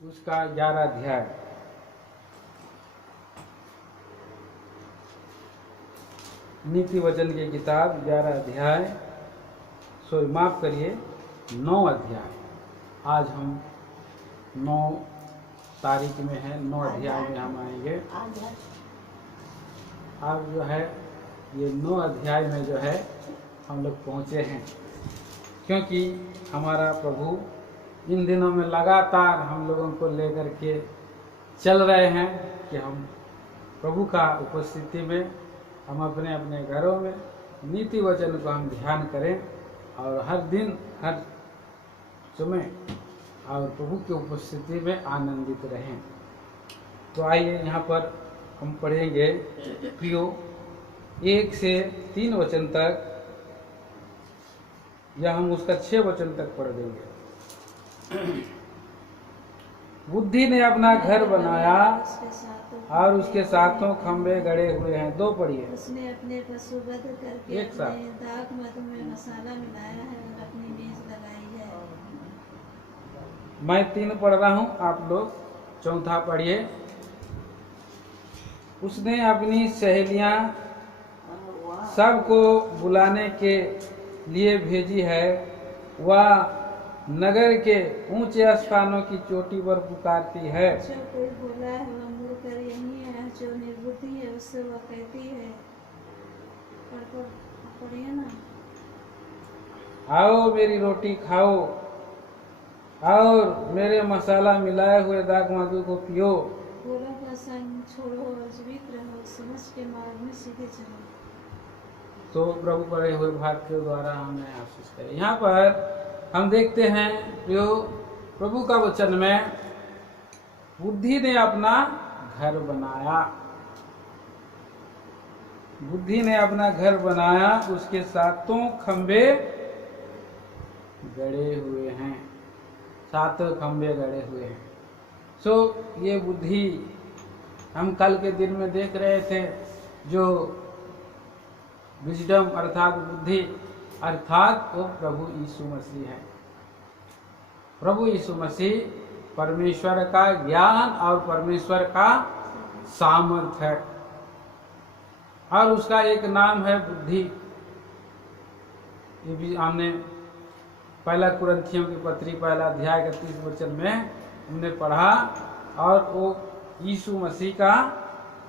उसका 11 अध्याय। नीति वचन की किताब 11 अध्याय, सॉरी माफ करिए 9 अध्याय। आज हम 9 तारीख में है, 9 अध्याय में हम आएंगे। अब जो है ये 9 अध्याय में जो है हम लोग पहुँचे हैं, क्योंकि हमारा प्रभु इन दिनों में लगातार हम लोगों को लेकर के चल रहे हैं कि हम प्रभु का उपस्थिति में हम अपने अपने घरों में नीति वचन को हम ध्यान करें और हर दिन हर समय और प्रभु की उपस्थिति में आनंदित रहें। तो आइए यहाँ पर हम पढ़ेंगे प्रियो 1 से 3 वचन तक, या हम उसका 6 वचन तक पढ़ देंगे। बुद्धि ने अपना घर बनाया और उसके सातों खंभे गड़े हुए हैं। 2 पढ़िए। उसने अपने पशु वध करके एक साथ। अपने दाख मधु में मसाला मिलाया है और अपनी मेज लगाई है। मैं 3 पढ़ रहा हूँ, आप लोग 4था पढ़िए। उसने अपनी सहेलियां सबको बुलाने के लिए भेजी है। वह नगर के ऊंचे स्थानों की चोटी पर पुकारती है। जो कोई बोला है वह मुड़कर यही है, जो निर्बुद्धि है उससे वह कहती है। पढ़िए ना। आओ मेरी रोटी खाओ और मेरे मसाला मिलाए हुए दाख मधु को पियो। बोलों का संग छोड़ो और जीवित रहो, समझ के मार्ग में सीधे चलो। तो प्रभु पढ़े हुए भाग के द्वारा हमें आशीष करें। यहाँ पर हम देखते हैं प्रियो, प्रभु का वचन में बुद्धि ने अपना घर बनाया। बुद्धि ने अपना घर बनाया, उसके सातों खंभे गड़े हुए हैं। 7 खंभे गड़े हुए हैं। सो ये बुद्धि हम कल के दिन में देख रहे थे, जो विजडम अर्थात बुद्धि अर्थात वो प्रभु यीशु मसीह है। प्रभु यीशु मसीह परमेश्वर का ज्ञान और परमेश्वर का सामर्थ्य है, और उसका एक नाम है बुद्धि। ये भी हमने 1 कुरिन्थियों की पत्री 1 अध्याय 31 वचन में हमने पढ़ा। और वो यीशु मसीह का,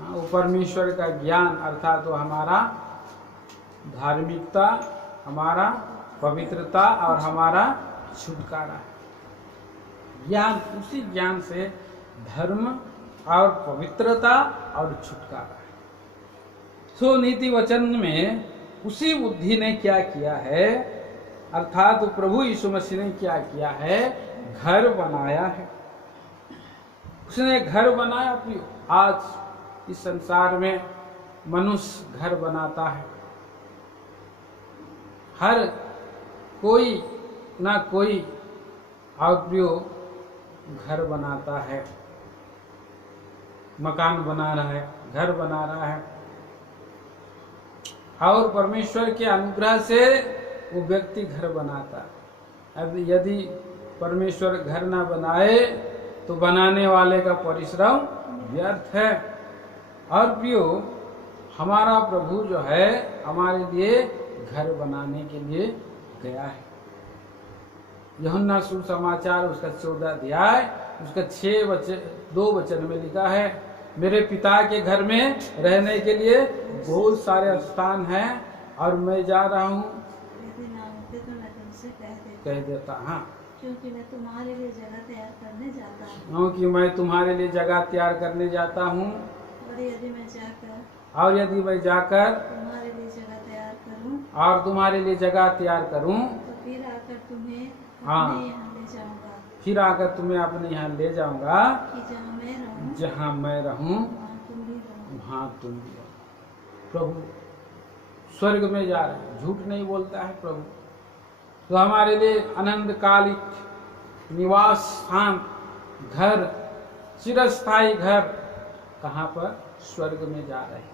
वो परमेश्वर का ज्ञान अर्थात वो हमारा धार्मिकता, हमारा पवित्रता और हमारा छुटकारा है। ज्ञान, उसी ज्ञान से धर्म और पवित्रता और छुटकारा है। सो नीति वचन में उसी बुद्धि ने क्या किया है, अर्थात प्रभु यीशु मसीह ने क्या किया है, घर बनाया है। उसने घर बनाया। आज इस संसार में मनुष्य घर बनाता है। हर कोई ना कोई प्रियो घर बनाता है, मकान बना रहा है, घर बना रहा है, और परमेश्वर के अनुग्रह से वो व्यक्ति घर बनाता है। अब यदि परमेश्वर घर ना बनाए तो बनाने वाले का परिश्रम व्यर्थ है। और प्रियो, हमारा प्रभु जो है हमारे लिए घर बनाने के लिए गया है। यूहन्ना सुसमाचार उसका 14 अध्याय उसका 2 वचन में लिखा है, मेरे पिता के घर में रहने के लिए बहुत सारे स्थान हैं और मैं जा रहा हूँ। यदि ना होते तो मैं तुमसे कह देता। हाँ, क्योंकि मैं तुम्हारे लिए जगह तैयार करने जाता हूँ। क्योंकि मैं तुम्हारे लिए जगह तैयार करने जाता हूँ। और यदि मैं जाकर तुम्हारे लिए जगह तैयार करूँ और तुम्हारे लिए जगह तैयार करूँ, तो फिर आकर तुम्हें हाँ, अपने यहाँ ले जाऊँगा। फिर आकर तुम्हें अपने यहाँ ले जाऊँगा कि जहाँ मैं रहूँ वहाँ तुम भी रहो। वहाँ तुम भी रहो। प्रभु स्वर्ग में जा रहे हैं, झूठ नहीं बोलता है प्रभु। तो हमारे लिए अनंतकालिक निवास स्थान, घर, चिरस्थायी घर कहाँ पर? स्वर्ग में जा रहे हैं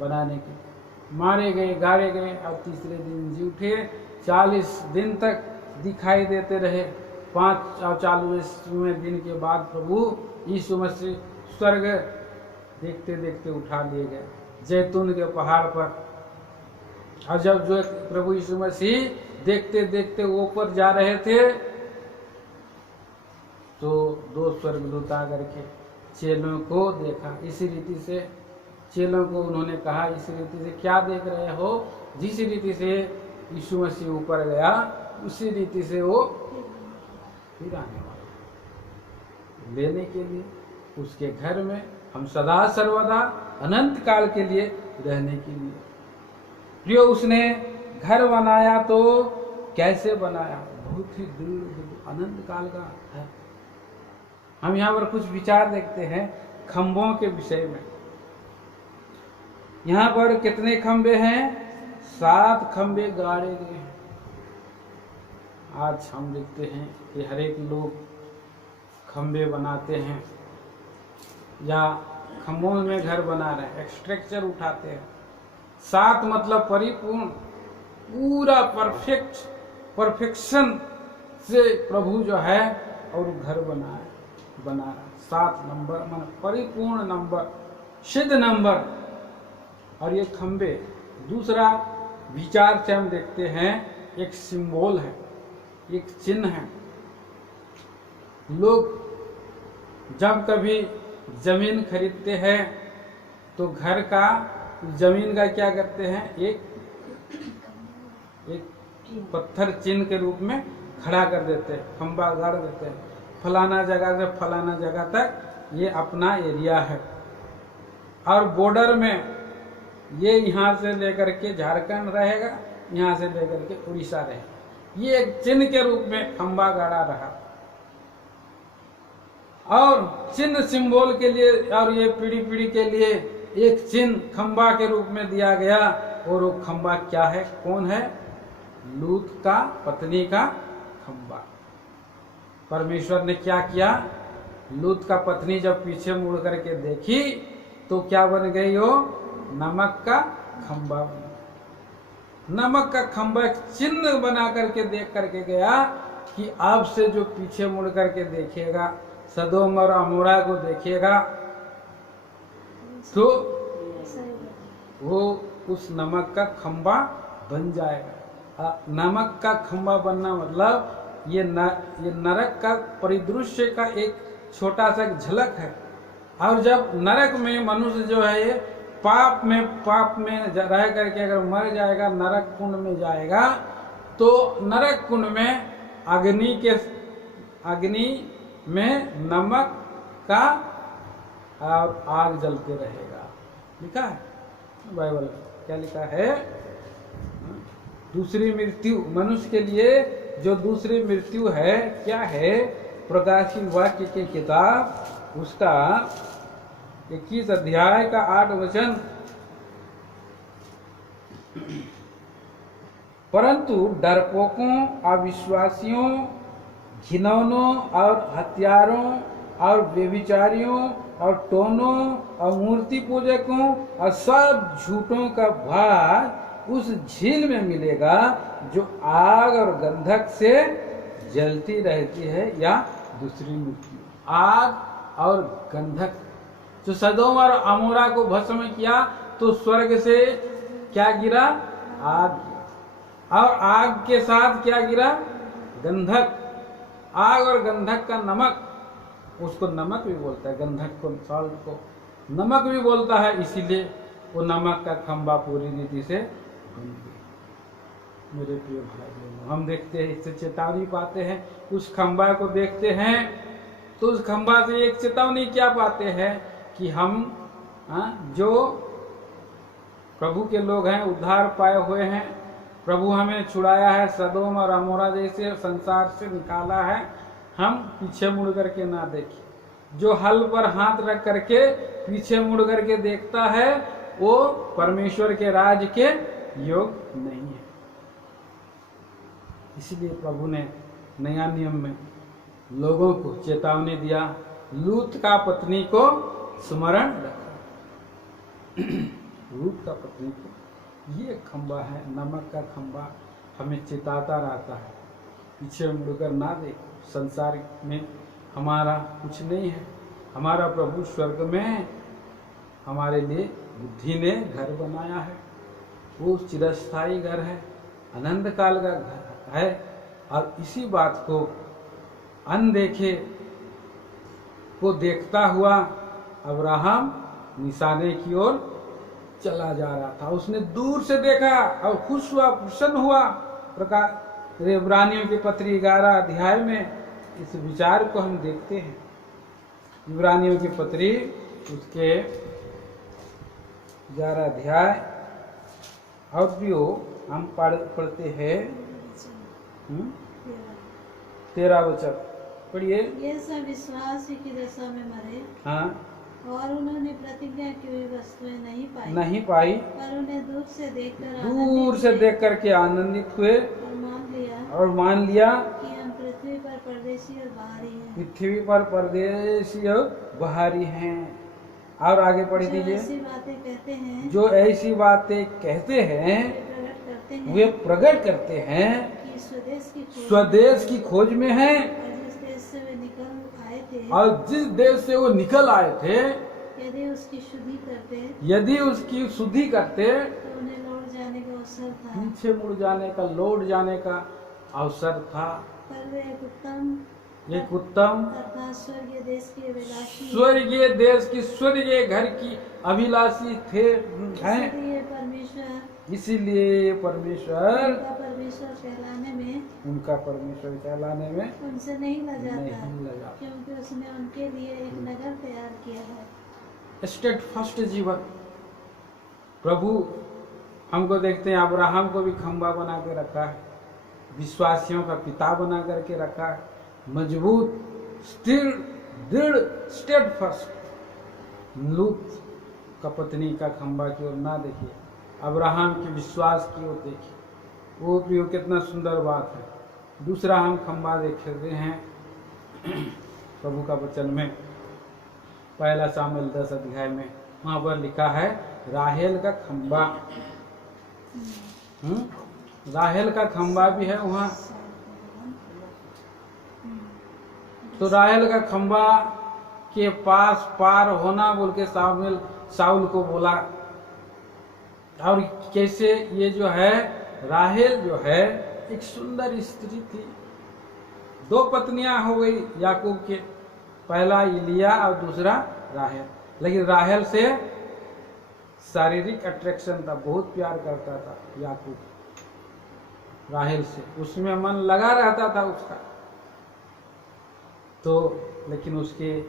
बनाने के। मारे गए, गाड़े गए और तीसरे दिन जी उठे। 40 दिन तक दिखाई देते रहे, 45वें दिन के बाद प्रभु यीशु मसीह स्वर्ग देखते देखते उठा लिए गए जैतून के पहाड़ पर। और जब जो प्रभु यीशु मसीह देखते देखते ऊपर जा रहे थे तो 2 स्वर्गदूत आकर के चेलों को देखा। इसी रीति से चेलों को उन्होंने कहा, इस रीति से क्या देख रहे हो? जिस रीति से यीशु मसीह ऊपर गया उसी रीति से वो फिर आने वाला लेने के लिए उसके घर में हम सदा सर्वदा अनंत काल के लिए रहने के लिए। प्रियो, उसने घर बनाया तो कैसे बनाया? बहुत ही दृढ़ अनंत काल का है। हम यहाँ पर कुछ विचार देखते हैं खंभों के विषय में। यहाँ पर कितने खंबे हैं? 7 खंबे गाड़े गए हैं। आज हम देखते हैं कि हर एक लोग खंबे बनाते हैं या खंभों में घर बना रहे हैं, स्ट्रक्चर उठाते हैं। 7 मतलब परिपूर्ण, पूरा परफेक्शन से प्रभु जो है और घर बना रहा। 7 नंबर मान परिपूर्ण नंबर, सिद्ध नंबर। और ये खंबे दूसरा विचार से हम देखते हैं एक सिंबल है, एक चिन्ह है। लोग जब कभी जमीन खरीदते हैं तो घर का जमीन का क्या करते हैं? एक पत्थर चिन्ह के रूप में खड़ा कर देते हैं, खंबा गाड़ देते हैं। फलाना जगह से फलाना जगह तक ये अपना एरिया है। और बॉर्डर में ये यहाँ से लेकर के झारखंड रहेगा, यहाँ से लेकर के उड़ीसा रहेगा। ये एक चिन्ह के रूप में खंबा गाड़ा रहा। और चिन्ह सिंबल के लिए और ये पीढ़ी के लिए एक चिन्ह खंबा के रूप में दिया गया। और वो खंबा क्या है? कौन है? लूत का पत्नी का खंबा। परमेश्वर ने क्या किया? लूत का पत्नी जब पीछे मुड़ करके देखी तो क्या बन गई? वो नमक का खंबा बना। नमक का खंबा एक चिन्ह बना करके देख करके गया कि अब से जो पीछे मुड़ करके देखेगा, सदोम और अमोरा को देखेगा, तो वो उस नमक का खंबा बन जाएगा। नमक का खंबा बनना मतलब ये नरक का परिदृश्य का एक छोटा सा झलक है। और जब नरक में मनुष्य जो है ये पाप में रह करके अगर मर जाएगा, नरक कुंड में जाएगा, तो नरक कुंड में अग्नि में नमक का और आग जलते रहेगा। लिखा है बाइबल में, क्या लिखा है? दूसरी मृत्यु मनुष्य के लिए जो दूसरी मृत्यु है क्या है? प्रकाशित वाक्य की किताब उसका 21 अध्याय का 8 वचन। परंतु डरपोकों, अविश्वासियों, घिनौनों और हत्यारों और व्यभिचारियों और टोनों और मूर्ति पूजकों और सब झूठों का भाग उस झील में मिलेगा जो आग और गंधक से जलती रहती है, या दूसरी मृत्यु। आग और गंधक जो सदोम और अमोरा को भस्म किया तो स्वर्ग से क्या गिरा? आग गिरा। और आग के साथ क्या गिरा? गंधक। आग और गंधक का नमक, उसको नमक भी बोलता है, गंधक को, सॉल्ट को नमक भी बोलता है। इसीलिए वो नमक का खंबा पूरी रीति से बन गया। मेरे प्रिय भाई बहनों, हम देखते हैं, इससे चेतावनी पाते हैं। उस खंबा को देखते हैं तो उस खंबा से एक चेतावनी क्या पाते हैं कि हम जो प्रभु के लोग हैं, उद्धार पाए हुए हैं, प्रभु हमें छुड़ाया है, सदोम और अमोरा जैसे संसार से निकाला है, हम पीछे मुड़ करके ना देखें। जो हल पर हाथ रख करके पीछे मुड़ करके देखता है वो परमेश्वर के राज के योग नहीं है। इसलिए प्रभु ने नया नियम में लोगों को चेतावनी दिया, लूत का पत्नी को स्मरण रखा। लूत का पत्नी को ये खंबा है, नमक का खंबा, हमें चेताता रहता है, पीछे मुड़कर ना देखो, संसार में हमारा कुछ नहीं है। हमारा प्रभु स्वर्ग में हमारे लिए बुद्धि ने घर बनाया है। वो चिरस्थायी घर है, अनंत काल का घर है। और इसी बात को अनदेखे को देखता हुआ अब्राहम निशाने की ओर चला जा रहा था। उसने दूर से देखा और खुश हुआ, प्रसन्न हुआ। प्रकार इब्रानियों की पत्री 11 अध्याय में इस विचार को हम देखते हैं। इब्रानियों की पत्री उसके 11 अध्याय और भी हो हम पढ़ते हैं 13 वचन पढ़िए। ये सब विश्वास की दशा में मरे हाँ, और उन्होंने प्रतिज्ञा की हुई वस्तुएं नहीं पाई पर उन्हें दूर से देख करके आनंदित हुए और मान लिया कि हम पृथ्वी पर परदेशी और बाहरी हैं। पृथ्वी पर परदेशी और बाहरी हैं। और आगे पढ़ दीजिए। जो ऐसी बातें कहते हैं वे प्रकट करते हैं कि स्वदेश की खोज में हैं। और जिस देश से वो निकल आए थे यदि उसकी शुद्धि करते तो उन्हें लौट जाने का अवसर था। पीछे मुड़ जाने का, लौट जाने का अवसर था। पर वे एक उत्तम तथा स्वर्गीय देश की स्वर्गीय घर की अभिलाषी थे हैं। इसीलिए परमेश्वर उनका परमेश्वर कहलाने में उनसे नहीं लजाता, क्योंकि उसने उनके लिए एक नगर तैयार किया है। स्टेडफास्ट जीवन। प्रभु हमको देखते हैं, अब्राहम को भी खंबा बना के रखा है, विश्वासियों का पिता बना करके रखा है, मजबूत, स्थिर, दृढ़, स्टेडफास्ट। लूत का पत्नी का खंबा की ओर ना देखिए, अब्राहम के विश्वास की ओर देखिए। वो प्रियो कितना सुंदर बात है। दूसरा हम खंबा देखते हैं प्रभु का वचन में, पहला सामुएल 10 अध्याय में। वहां पर लिखा है राहेल का खंबा। राहेल का खंबा भी है वहाँ। तो राहेल का खंबा के पास पार होना बोल के साउल को बोला। और कैसे ये जो है राहेल जो है एक सुंदर स्त्री थी। 2 पत्नियां हो गई याकूब के, पहला इलिया और दूसरा राहेल। लेकिन राहेल से शारीरिक अट्रैक्शन था, बहुत प्यार करता था याकूब राहेल से, उसमें मन लगा रहता था उसका। तो लेकिन उसके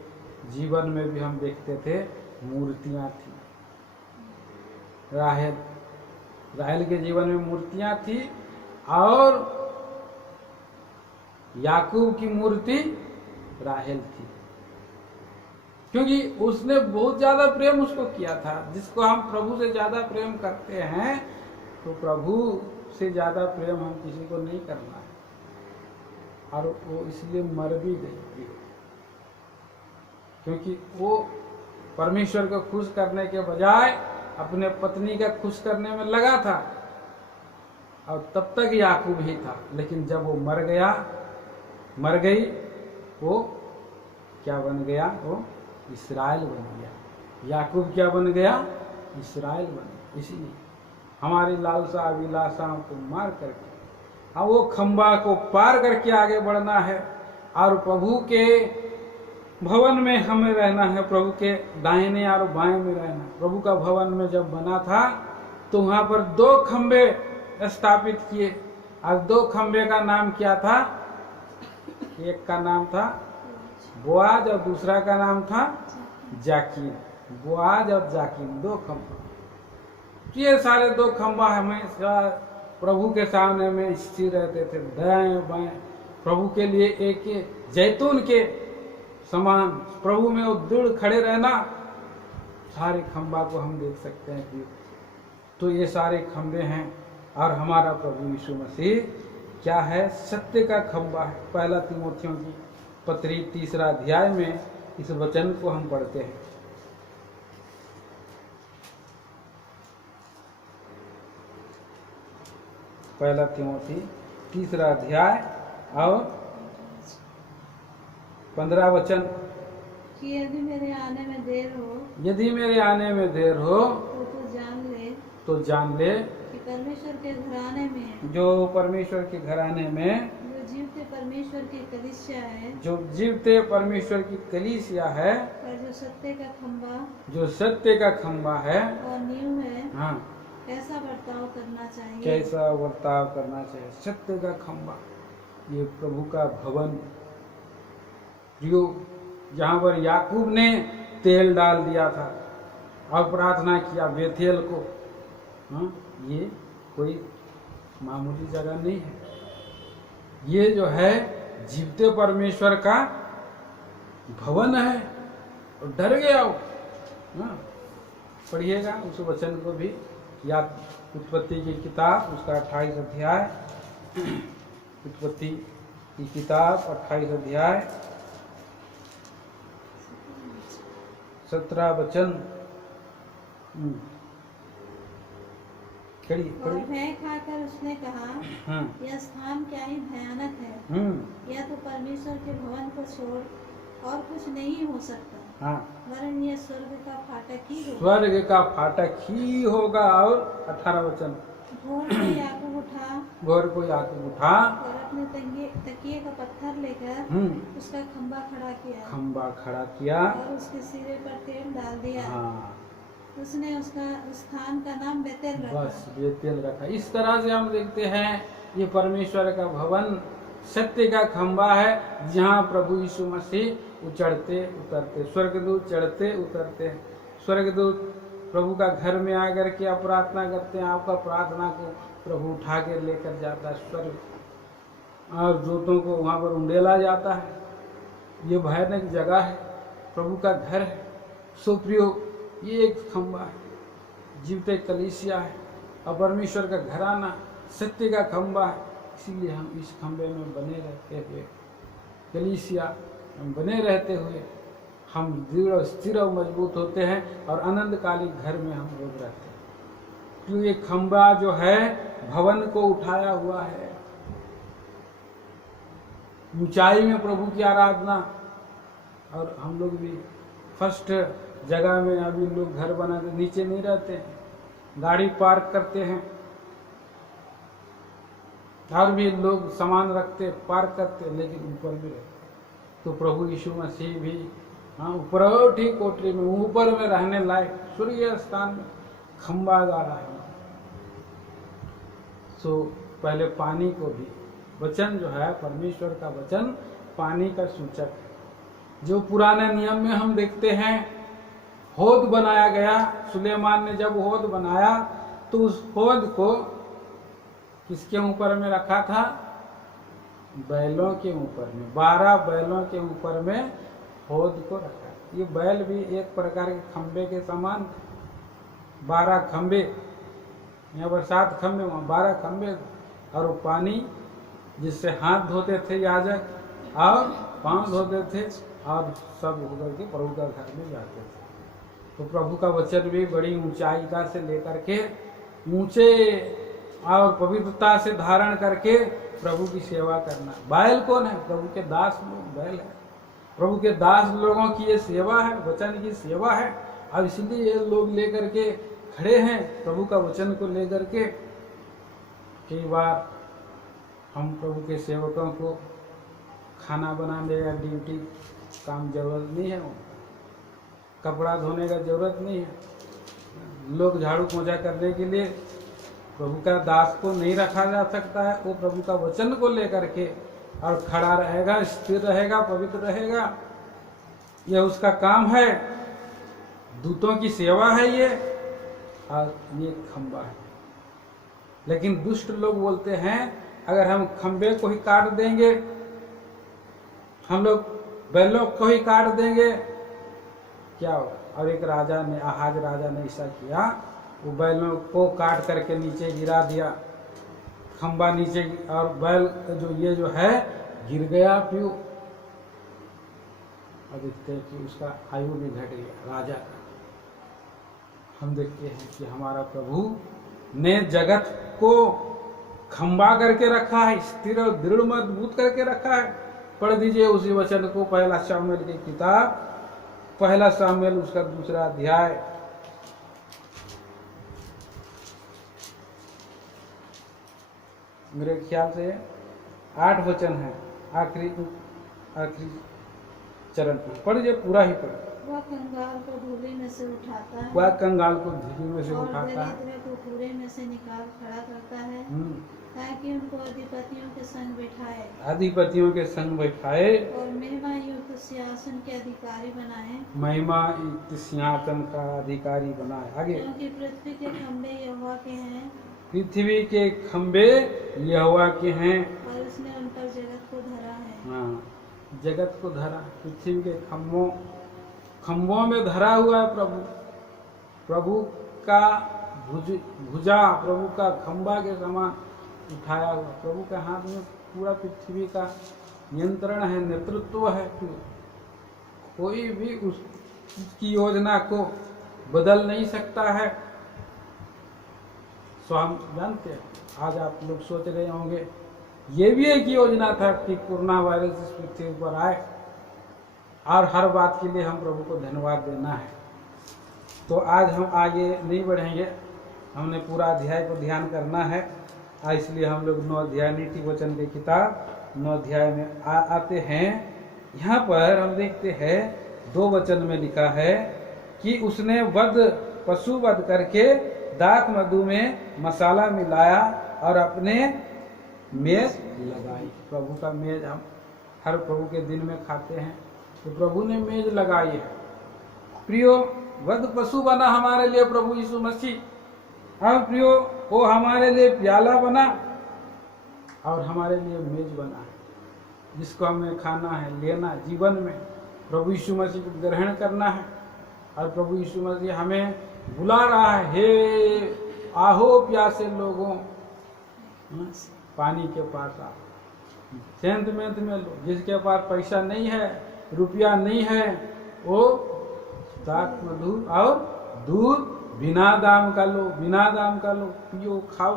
जीवन में भी हम देखते थे मूर्तियां थी। राहेल के जीवन में मूर्तियां थी और याकूब की मूर्ति राहेल थी, क्योंकि उसने बहुत ज्यादा प्रेम उसको किया था। जिसको हम प्रभु से ज्यादा प्रेम करते हैं तो प्रभु से ज्यादा प्रेम हम किसी को नहीं करना है। और वो इसलिए मर भी गई, क्योंकि वो परमेश्वर को खुश करने के बजाय अपने पत्नी का खुश करने में लगा था। और तब तक याकूब ही था, लेकिन जब वो मर गई, वो क्या बन गया? वो इस्राएल बन गया। याकूब क्या बन गया? इस्राएल बन गया। इसीलिए हमारी लालसा अभिलाषाओं को मार करके अब वो खंबा को पार करके आगे बढ़ना है और प्रभु के भवन में हमें रहना है, प्रभु के दाहिने और बाएं में रहना। प्रभु का भवन में जब बना था तो वहां पर 2 खंबे स्थापित किए और 2 खंबे का नाम क्या था? एक का नाम था बोआज और दूसरा का नाम था जाकीन। बोआज और जाकीन 2 खंबा। ये सारे 2 खंबा हमेशा प्रभु के सामने में स्थिर रहते थे, दाएं बाएं। प्रभु के लिए एक जैतून के समान प्रभु में वो दृढ़ खड़े रहना। सारे खंबा को हम देख सकते हैं कि तो ये सारे खंबे हैं। और हमारा प्रभु यीशु मसीह क्या है? सत्य का खंबा है। पहला तीमुथियों की पत्री 3 अध्याय में इस वचन को हम पढ़ते हैं। पहला तीमुथी 3 अध्याय और 15 वचन, कि यदि मेरे आने में देर हो यदि मेरे आने में देर हो तो जान ले कि परमेश्वर के घराने में, जो परमेश्वर के घराने में, जो जीवते परमेश्वर की कलीसिया है, जो जीवते परमेश्वर की कलीसिया है, और जो सत्य का खंबा जो सत्य का खंबा है, और नींव है, हाँ, कैसा बर्ताव करना चाहिए। कैसा बर्ताव करना चाहिए। सत्य का खंबा, ये प्रभु का भवन, जो जहाँ पर याकूब ने तेल डाल दिया था और प्रार्थना किया बेथेल को, हाँ, ये कोई मामूली जगह नहीं है। ये जो है जीवते परमेश्वर का भवन है। और डर गया वो, हाँ, पढ़िएगा उस वचन को भी, या उत्पत्ति की किताब उसका 28 अध्याय, उत्पत्ति की किताब 28 अध्याय 17 वचन। और भय खाकर उसने कहा, यह स्थान क्या ही भयानक है, यह तो परमेश्वर के भवन को छोड़ और कुछ नहीं हो सकता, हाँ, वरन यह स्वर्ग का फाटक ही होगा। स्वर्ग का फाटक ही होगा। और 18 वचन, भोर को याकूब उठा, भोर को याकूब उठा और अपने तकिए का पत्थर लेकर उसका खंबा खड़ा किया, खंबा खड़ा किया और उसके सिरे पर तेल डाल दिया। हाँ, उसने उसका उस स्थान का नाम बेतेल रखा। बस बेतेल रखा। इस तरह से हम देखते हैं ये परमेश्वर का भवन सत्य का खंबा है, जहाँ प्रभु यीशु मसीह चढ़ते उतरते, स्वर्गदूत चढ़ते उतरते हैं। स्वर्गदूत प्रभु का घर में आकर के आप प्रार्थना करते हैं, आपका प्रार्थना को प्रभु उठा के लेकर जाता है स्वर्ग, और दूतों को वहाँ पर उंडेला जाता है। ये भयानक जगह है, प्रभु का घर है। सुप्रियो, ये एक खंबा है, जीवते कलीसिया है, और परमेश्वर का घराना सत्य का खंबा है। इसीलिए हम इस खंबे में बने रहते हुए, कलीसिया हम बने रहते हुए हम दृढ़ स्थिर और मजबूत होते हैं, और आनंदकालिक घर में हम लोग रहते हैं। क्यों ये खंबा जो है भवन को उठाया हुआ है। ऊंचाई में प्रभु की आराधना, और हम लोग भी फर्स्ट जगह में अभी लोग घर बनाते, नीचे नहीं रहते हैं, गाड़ी पार्क करते हैं, और भी लोग सामान रखते पार्क करते, लेकिन ऊपर में रहते। तो प्रभु यीशु मसीह भी, हाँ, ऊपरौठी कोठरी में, ऊपर में रहने लायक स्वर्गीय स्थान में खंबा गाड़ा है। सो पहले पानी को भी, वचन जो है परमेश्वर का वचन पानी का सूचक है। जो पुराने नियम में हम देखते हैं हौद बनाया गया, सुलेमान ने जब हौद बनाया तो उस हौद को किसके ऊपर में रखा था? बैलों के ऊपर में, 12 बैलों के ऊपर में हौद को रखा। ये बैल भी एक प्रकार के खंबे के समान, 12 खंबे, यहाँ पर 7 खंबे, वहाँ 12 खंबे, और वो पानी जिससे हाथ धोते थे याजक और पांव धोते थे, और सब होकर के प्रभु का घर में जाते थे। तो प्रभु का वचन भी बड़ी ऊंचाई का से लेकर के ऊंचे और पवित्रता से धारण करके प्रभु की सेवा करना। बैल कौन है? प्रभु के दास लोग बैल है। प्रभु के दास लोगों की ये सेवा है, वचन की सेवा है, और इसलिए ये लोग लेकर के खड़े हैं प्रभु का वचन को लेकर के। कई बार हम प्रभु के सेवकों को खाना बनाने या ड्यूटी काम जरूरत नहीं है, कपड़ा धोने का जरूरत नहीं है, लोग झाड़ू पोंछा करने के लिए प्रभु का दास को नहीं रखा जा सकता है। वो प्रभु का वचन को लेकर के और खड़ा रहेगा, स्थिर रहेगा, पवित्र रहेगा, यह उसका काम है। दूतों की सेवा है ये, और ये खंबा है। लेकिन दुष्ट लोग बोलते हैं अगर हम खंबे को ही काट देंगे, हम लोग बैलों को ही काट देंगे, क्या होगा? और एक राजा ने, आहाज राजा ने ऐसा किया, वो बैलों को काट करके नीचे गिरा दिया, खंबा नीचे, और बैल जो ये जो है गिर गया प्यू। अब देखते हैं कि उसका आयु भी घट गया राजा का। हम देखते हैं कि हमारा प्रभु ने जगत को खंबा करके रखा है, स्थिर और दृढ़ मजबूत करके रखा है। पढ़ दीजिए उसी वचन को, पहला शामुएल की किताब, पहला शामुएल उसका 2 अध्याय। मेरे ख्याल से 8 वचन है, आखिरी चरण में पढ़िए, पूरा ही पढ़। वह कंगाल को धूली में से उठाता है, वह कंगाल को धूली में से और उठाता है, दरिद्र को कूड़े में से निकाल खड़ा करता है, ताकि उनको अधिपतियों के संग बैठाए, अधिपतियों के संग बैठाए, और महिमा युक्त सिंहासन के अधिकारी बनाए, महिमा युक्त सिंहासन का अधिकारी बनाए। आगे, क्योंकि पृथ्वी के खंभे यहोवा के हैं, पृथ्वी के खंबे यहोवा के हैं, और उसने उन पर जगत को धरा है। हाँ, जगत को धरा, पृथ्वी के खंभों में धरा हुआ है प्रभु। प्रभु का भुजा, प्रभु का खंबा के समान उठाया हुआ, प्रभु के हाथ में पूरा पृथ्वी का नियंत्रण है, नेतृत्व है। कोई भी उसकी योजना को बदल नहीं सकता है। सो हम जानते हैं, आज आप लोग सोच रहे होंगे ये भी एक योजना था कि कोरोना वायरस इस पृथ्वी पर आए, और हर बात के लिए हम प्रभु को धन्यवाद देना है। तो आज हम आगे नहीं बढ़ेंगे, हमने पूरा अध्याय को ध्यान करना है, इसलिए हम लोग 9 अध्याय नीति वचन की किताब 9 अध्याय में आते हैं। यहाँ पर हम देखते हैं 2 वचन में लिखा है कि उसने पशु वध करके दाख मधु में मसाला मिलाया और अपने मेज लगाई। प्रभु का मेज हम हर प्रभु के दिन में खाते हैं, तो प्रभु ने मेज लगाई है। प्रियो, वध पशु बना हमारे लिए प्रभु यीशु मसीह। अब प्रियो, वो हमारे लिए प्याला बना और हमारे लिए मेज बना है, जिसको हमें खाना है, लेना, जीवन में प्रभु यीशु मसीह को ग्रहण करना है। और प्रभु यीशु मसीह हमें बुला रहा है, हे आहो प्यासे लोगों, पानी के पास आओ। सेंत में लो, जिसके पास पैसा नहीं है, रुपया नहीं है, वो दाख मधु और दूध बिना दाम का लो, बिना दाम का लो, पियो, खाओ।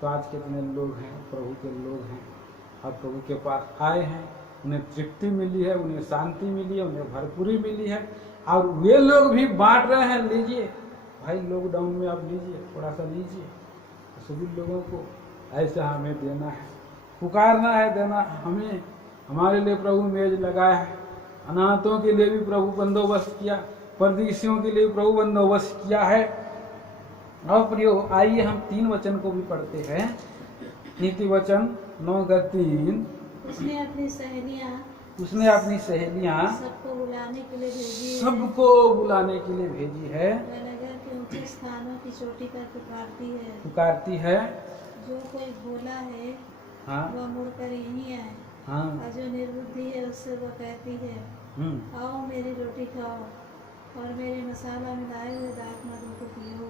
तो आज कितने लोग हैं, प्रभु के लोग हैं, और प्रभु के पास आए हैं, उन्हें तृप्ति मिली है, उन्हें शांति मिली है, उन्हें भरपूरी मिली है, और वे लोग भी बांट रहे हैं। लीजिए भाई, लॉकडाउन में आप लीजिए, थोड़ा सा लीजिए। सभी लोगों को ऐसा हमें देना है, पुकारना है, देना हमें। हमारे लिए प्रभु मेज लगाया है, अनाथों के लिए भी प्रभु बंदोबस्त किया, परदेशियों के लिए प्रभु बंदोबस्त किया है। और प्रियो, आइए हम 3 वचन को भी पढ़ते हैं। नीति वचन 9:3। उसने अपनी सहेलियां सबको बुलाने के लिए भेजी, सबको बुलाने के लिए भेजी है। वह नगर के ऊंचे स्थानों की चोटी पर पुकारती है। जो कोई भोला है, हाँ, वह मुड़कर यहीं आए, हाँ, और जो निर्बुद्धि है उससे वह कहती है, आओ मेरी रोटी खाओ और मेरे मसाला मिलाए हुए दाख मधु को पियो।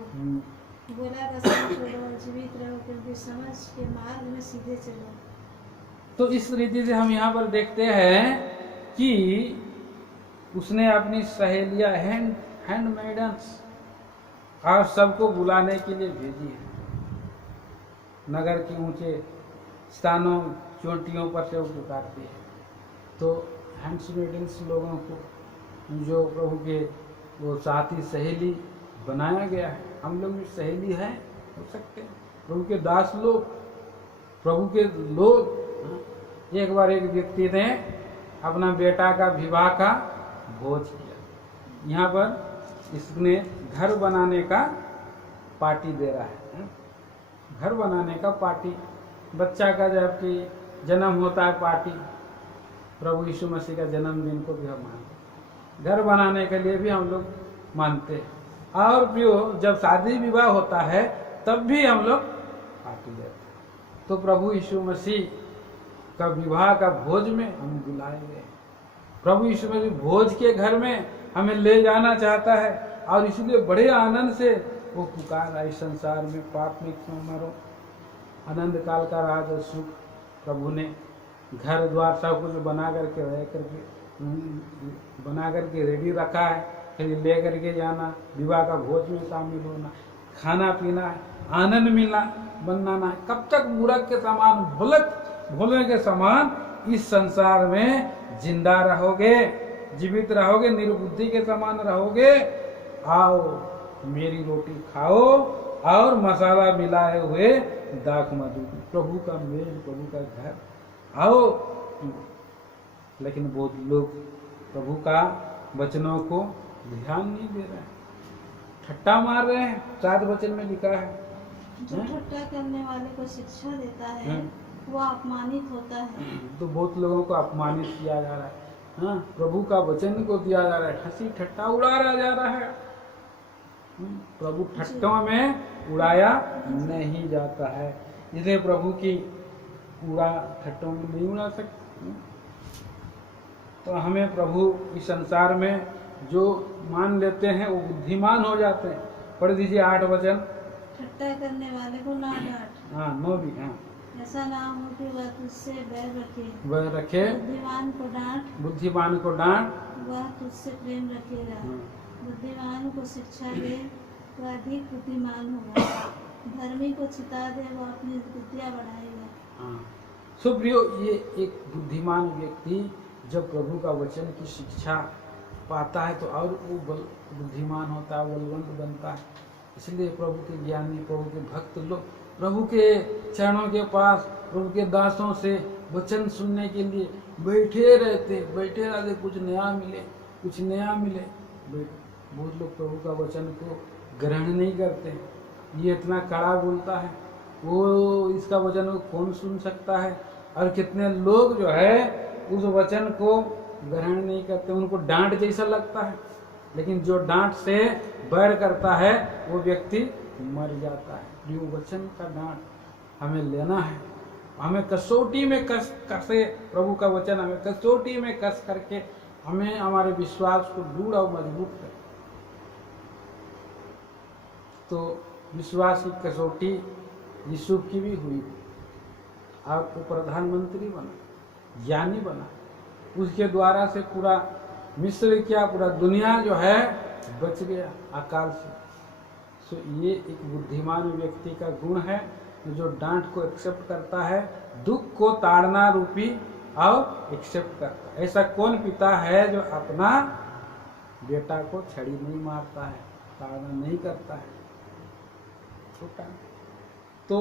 भोला का संग छोड़ो और जीवित रहो, क्योंकि समझ के मार्ग में सीधे चलो। तो इस रीति से हम यहाँ पर देखते हैं कि उसने अपनी सहेलियां हैंडमेडन्स और सबको बुलाने के लिए भेजी है। नगर के ऊंचे स्थानों, चोटियों पर से वो पुकारती है। तो हैंडमेडन्स लोगों को, जो प्रभु के वो साथी, सहेली बनाया गया है। हम लोग भी सहेली हैं, हो सकते हैं, प्रभु के दास लोग, प्रभु के लोग। एक बार एक व्यक्ति ने अपना बेटा का विवाह का भोज किया। यहाँ पर इसने घर बनाने का पार्टी दे रहा है, घर बनाने का पार्टी। बच्चा का जबकि जन्म होता है पार्टी, प्रभु यीशु मसीह का जन्मदिन को भी हम मानते, घर बनाने के लिए भी हम लोग मानते हैं। और प्रियो, जब शादी विवाह होता है तब भी हम लोग पार्टी देते हैं। तो प्रभु यीशु मसीह का विवाह का भोज में हम बुलाए गए। प्रभु यीशु मसीह भोज के घर में हमें ले जाना चाहता है, और इसलिए बड़े आनंद से वो पुकार रहा है, इस संसार में पाप में क्यों मरो, आनंद काल का राज और सुख। प्रभु ने घर द्वार सब कुछ बना करके रेडी रखा है, फिर ले करके जाना, विवाह का भोज में शामिल होना, खाना पीना, आनंद मिलना, बनाना है। कब तक मूर्ख के समान भोले के समान इस संसार में जिंदा रहोगे, जीवित रहोगे, निर्बुद्धि के समान रहोगे, आओ मेरी रोटी खाओ और मसाला मिलाए हुए दाख मधु, प्रभु का मेल, प्रभु का घर, आओ। लेकिन बहुत लोग प्रभु का वचनों को ध्यान नहीं दे रहे हैं, ठट्टा मार रहे हैं। 7 वचन में लिखा है, जो ठट्टा करने वाले को शिक्षा देता है वो अपमानित होता है। तो बहुत लोगों को अपमानित किया जा रहा है, हाँ, प्रभु का वचन को दिया जा रहा है, हंसी ठट्टा उड़ाया जा रहा है। प्रभु ठट्टों में उड़ाया नहीं जाता है, इसलिए प्रभु की ठट्टों में नहीं उड़ा सकते। तो हमें प्रभु इस संसार में जो मान लेते हैं वो बुद्धिमान हो जाते हैं। पढ़ दीजिए 8 वचन। ठट्टा करने वाले को ना डांट, हाँ 9 भी, हाँ, ऐसा ना हो कि वह तुझसे बैर रखे, बुद्धिमान को डांट, बुद्धिमान को डांट, वह तुझसे प्रेम रखेगा। बुद्धिमान को शिक्षा दे तो अधिक बुद्धिमान होगा, धर्मी को चिता दे वो अपनी विद्या बढ़ाएगा। हाँ, सो प्रियो, ये एक बुद्धिमान व्यक्ति जब प्रभु का वचन की शिक्षा पाता है तो और वो बुद्धिमान होता है, बलवंत बनता है। इसलिए प्रभु के ज्ञानी, प्रभु के भक्त लोग प्रभु के चरणों के पास, प्रभु के दासों से वचन सुनने के लिए बैठे रहते, कुछ नया मिले, कुछ नया मिले। बहुत लोग प्रभु का वचन को ग्रहण नहीं करते, ये इतना कड़ा बोलता है, वो इसका वचन को कौन सुन सकता है। और कितने लोग जो है उस वचन को ग्रहण नहीं करते, उनको डांट जैसा लगता है। लेकिन जो डांट से बैर करता है वो व्यक्ति मर जाता है। प्रिय, वचन का डांट हमें लेना है, हमें कसौटी में कसे प्रभु का वचन हमें कसौटी में कस करके हमें हमारे विश्वास को दृढ़ और मजबूत करे। तो विश्वास की कसौटी यीशु की भी हुई, आपको प्रधानमंत्री बना, ज्ञानी बना, उसके द्वारा से पूरा मिस्र क्या पूरा दुनिया जो है बच गया अकाल से। सो ये एक बुद्धिमान व्यक्ति का गुण है, जो डांट को एक्सेप्ट करता है, दुख को ताड़ना रूपी और एक्सेप्ट करता है। ऐसा कौन पिता है जो अपना बेटा को छड़ी नहीं मारता है, ताड़ना नहीं करता है, छोटा तो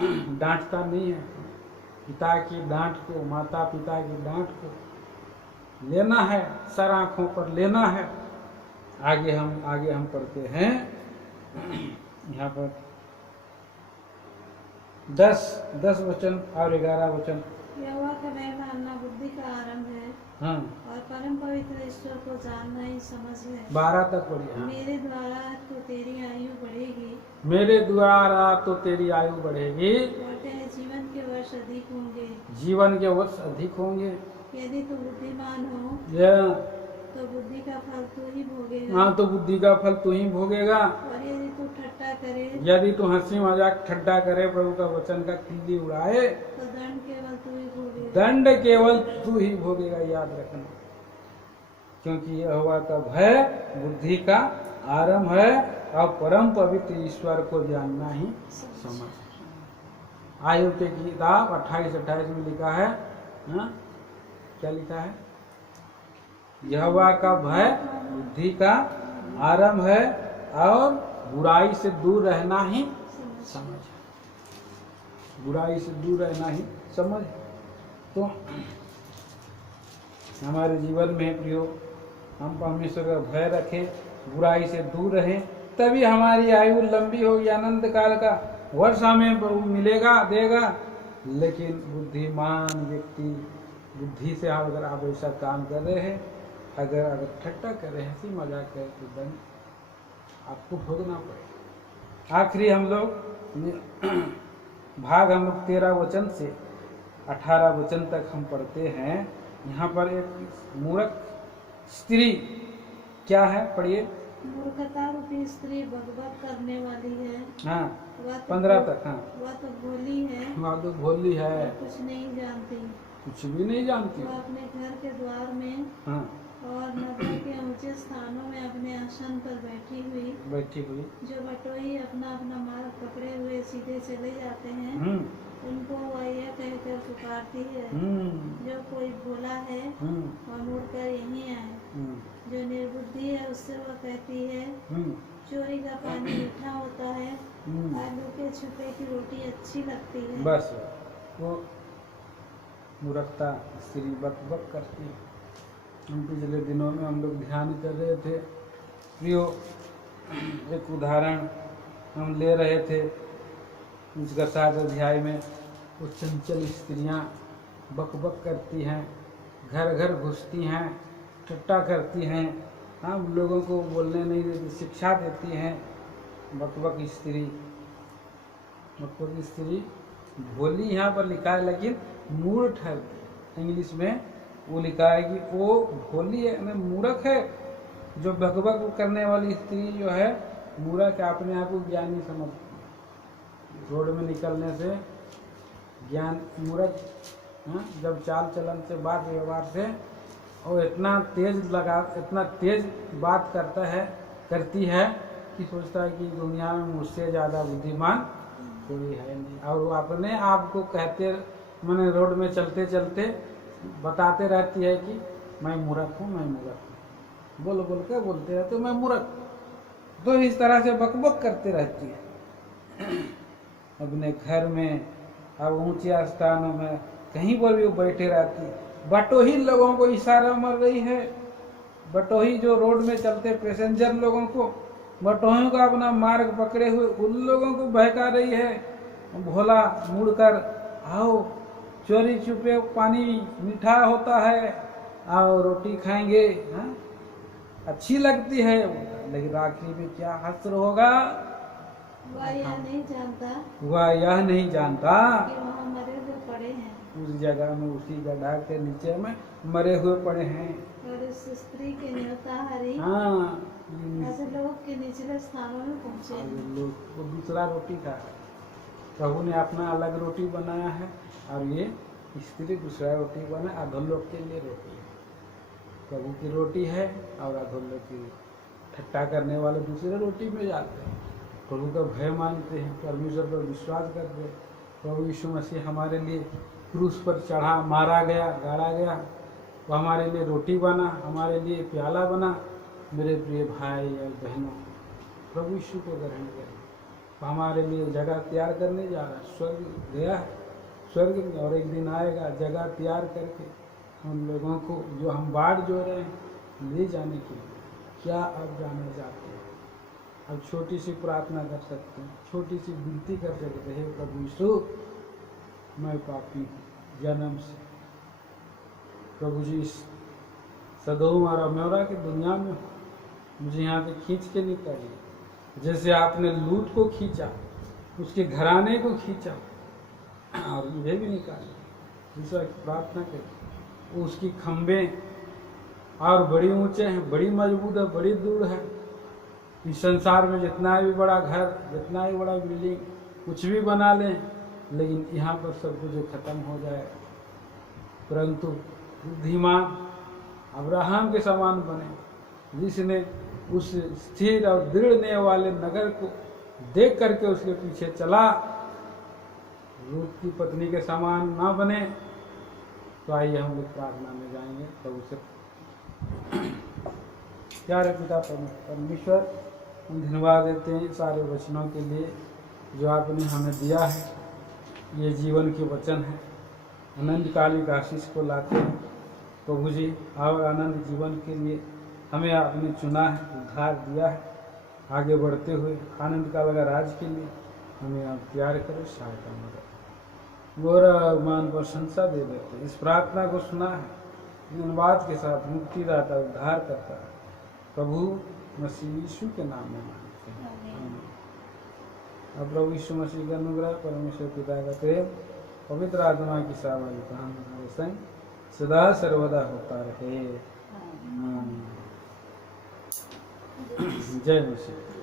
डांटता नहीं है। पिता की डांट को, माता पिता की डांट को लेना है, सर आंखों पर लेना है। आगे हम पढ़ते हैं यहाँ पर 10 वचन और 11 वचन। यहोवा का भय मानना बुद्धि का आरंभ है, हाँ, और परम पवित्र ईश्वर को जानना ही समझ है। 12 तक पढ़िए। हाँ। मेरे द्वारा तो तेरी आयु बढ़ेगी, मेरे द्वारा तो तेरी आयु बढ़ेगी, और तेरे जीवन के वर्ष अधिक होंगे। जीवन के वर्ष अधिक होंगे। यदि तू बुद्धिमान हो तो बुद्धि का फल तू ही भोगेगा। हाँ, तो बुद्धि का फल तू ही भोगेगा। और यदि तू ठट्टा करे, यदि तू हंसी मजाक ठट्टा करे, प्रभु का वचन का खिल्ली उड़ाए, तो दंड केवल तू ही भोगेगा। दंड केवल तू ही भोगेगा, याद रखना। क्योंकि यहोवा का भय बुद्धि का आरंभ है, और परम पवित्र ईश्वर को जानना ही समझ। आयु के किताब 28 में लिखा है, हाँ, क्या लिखा है? यहोवा का भय बुद्धि का आरंभ है, और बुराई से दूर रहना ही समझ। बुराई से दूर रहना ही समझ। तो हमारे जीवन में प्रियो, हम परमेश्वर का भय रखें, बुराई से दूर रहें, तभी हमारी आयु लंबी होगी, अनंत काल का वर्ष हमें प्रभु मिलेगा, देगा। लेकिन बुद्धिमान व्यक्ति, बुद्धि से अगर आप ऐसा काम कर रहे हैं, अगर ठट्टा कर रहे हैं, हंसी मजाक करें, तो दंड आपको भोगना पड़ेगा। आखिरी हम लोग भाग 13 वचन से 18 वचन तक हम पढ़ते हैं। यहाँ पर एक मूर्ख स्त्री क्या है, पढ़िए। मूर्खता रूपी स्त्री बकबक करने वाली है। हाँ, वह 15 तक। हाँ, वह तो भोली है, वह तो भोली है, वह कुछ नहीं जानती, कुछ भी नहीं जानती। वह अपने घर के द्वार में हाँ, और नगर के ऊंचे स्थानों में अपने आसन पर बैठी हुई, जो बटोही अपना अपना मार्ग पकड़े हुए सीधे चले जाते हैं, उनको वह यह कहकर पुकारती है, जो कोई भोला है वह मुड़कर यहीं आए। जो निर्बुद्धि है उससे वह कहती है, चोरी का पानी मीठा होता है, आलू के छुपे की रोटी अच्छी लगती है। बस वो मूर्खता स्त्री बक बक करती है। हम पिछले दिनों में हम लोग ध्यान कर रहे थे, प्रियो एक उदाहरण हम ले रहे थे इसका 7 अध्याय में। वो चंचल स्त्रियां बक बक करती हैं, घर घर घुसती हैं, टट्टा करती हैं, हम लोगों को बोलने नहीं देती, शिक्षा देती हैं। बक बक स्त्री, बक बक स्त्री भोली यहाँ पर लिखा है लेकिन मूर्ख है। इंग्लिश में वो लिखा है कि वो भोली है ना, मूर्ख है। जो बकबक करने वाली स्त्री जो है मूर्ख है, अपने आप को ज्ञानी समझती है। रोड में निकलने से ज्ञान मूर्ख, जब चाल चलन से बात व्यवहार से और इतना तेज बात करती है कि सोचता है कि दुनिया में मुझसे ज़्यादा बुद्धिमान कोई है नहीं। और वो अपने आप को कहते मैंने रोड में चलते चलते बताते रहती है कि मैं मूर्ख हूँ, मैं मूर्ख हूँ, बोल बोल के बोलते रहते मैं मूर्ख। तो इस तरह से बकबक करते रहती है अपने घर में और ऊंचे स्थानों में, कहीं पर भी वो बैठे रहती। बटोही लोगों को इशारा मर रही है, बटोही जो रोड में चलते पैसेंजर लोगों को, बटोहियों का अपना मार्ग पकड़े हुए उन लोगों को बहका रही है। भोला मुड़कर आओ, चोरी छुपे पानी मीठा होता है, आओ रोटी खाएंगे, अच्छी लगती है। लेकिन आखिरी में क्या हश्र होगा? वह यह नहीं जानता कि वहाँ मरे हुए पड़े हैं, उस जगह में उसी गड्ढा के नीचे में मरे हुए पड़े हैं। और इस स्त्री के न्योताहारी ऐसे लोग के निचले स्थानों में पहुँचे हैं। लोग वो दूसरा रोटी खा रहे, प्रभु ने अपना अलग रोटी बनाया है और ये स्त्री दूसरा रोटी बना। अधोलोक के लिए रोटी है, प्रभु की रोटी है, और अधोलोक की ठट्टा करने वाले दूसरे रोटी में जाते हैं। प्रभु का भय मानते हैं, परमेश्वर पर विश्वास करते हैं। प्रभु यीशु मसीह हमारे लिए क्रूस पर चढ़ा, मारा गया, गाड़ा गया, वो हमारे लिए रोटी बना, हमारे लिए प्याला बना। मेरे प्रिय भाई और बहनों, प्रभु यीशु को ग्रहण करें, वो हमारे लिए जगह तैयार करने जा रहा है। स्वर्ग गया है, स्वर्ग में और एक दिन आएगा जगह तैयार करके उन लोगों को जो हम बाढ़ जो रहे हैं ले जाने के लिए। क्या आप जाना चाहते हैं? अब छोटी सी प्रार्थना कर सकते हैं, छोटी सी विनती कर सकते हैं, प्रभु यीशु मैं पापी हूँ जन्म से, प्रभु जी सदोम और अमोरा की दुनिया में मुझे यहाँ से खींच के निकालिए, जैसे आपने लूट को खींचा, उसके घराने को खींचा और मुझे भी निकालिए। दूसरा प्रार्थना करिए, उसकी खंबे और बड़ी ऊंचे हैं, बड़ी मजबूत है, बड़ी दूर है। इस संसार में जितना भी बड़ा घर, जितना भी बड़ा बिल्डिंग कुछ भी बना लें, लेकिन यहाँ पर सब कुछ खत्म हो जाए। परंतु बुद्धिमान अब्राहम के समान बने, जिसने उस स्थिर और दृढ़ वाले नगर को देख करके उसके पीछे चला। लूत की पत्नी के समान ना बने। तो आइए हम लोग प्रार्थना में जाएंगे प्रभु से। प्यारे पिता परमेश्वर, हम धन्यवाद देते हैं सारे वचनों के लिए जो आपने हमें दिया है। ये जीवन के वचन है, अनंतकालिक आशीष को लाते हैं प्रभु जी, और आनंद जीवन के लिए हमें आपने चुना है, उद्धार दिया है। आगे बढ़ते हुए आनंद का लगा राज के लिए हमें आप तैयार करें, सहायता मदद गोरा मान प्रशंसा दे देते। इस प्रार्थना को सुना है, धन्यवाद के साथ मुक्ति दाता उद्धार करता है प्रभु मसीह यीशु के नाम में मांगते हैं। अब प्रभु यीशु मसीह का अनुग्रह, परमेश्वर पिता का प्रेम, पवित्र आत्मा की सहभागिता हमारे संग सदा सर्वदा होता रहे। जय मसीह।